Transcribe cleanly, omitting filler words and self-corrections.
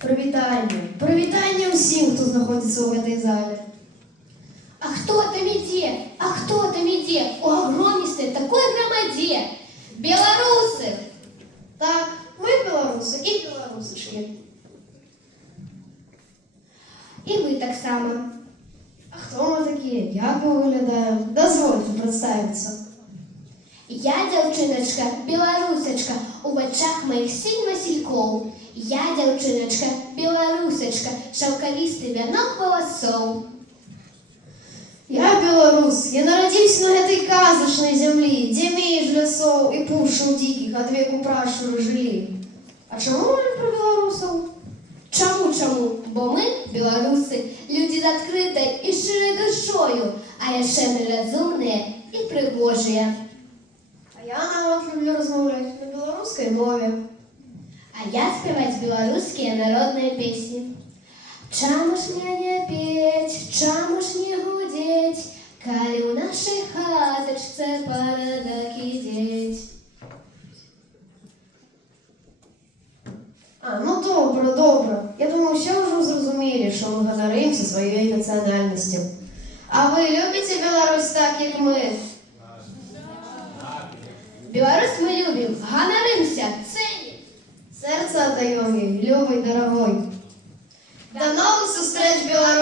Привітання. Привітання усім, хто знаходиться у этой залі. А кто там иде? А кто там иде? У огромистой такой громаде. Белорусы! Так, ми білоруси і білорусички. І ви так само. А хто ми такі? Як ми виглядаємо? Дозвольте представитися. Я дівчиночка, білорусочка, у очах моїх 7 васильков. Я дівчиночка, білорусочка, шовковистый венок волосов. Я белорус. Я народился на этой казочной земле, где меж лесов и пушил диких от веку пращуры жили. А чому ми про білорусов? Чому? Бо ми, білоруси, люди з відкритою і щирою душою, а яще ми розумні і пригожі. А я, наоборот, люблю розмовляти на білоруській мові. А я спевать белорусские народные песни. Чаму ж мне не петь, чаму ж не гудеть, коли у нашей хаточце порядок идеть. А, ну добре. Я думаю, все вже зрозуміли, що ми гордимося своєю національністю. А ви любите Білорусь так, як ми? Беларусь мы любим, гоноримся, ценим. Серце отдаємо їй, любий, дорогой. До нових зустріч, Білорусь!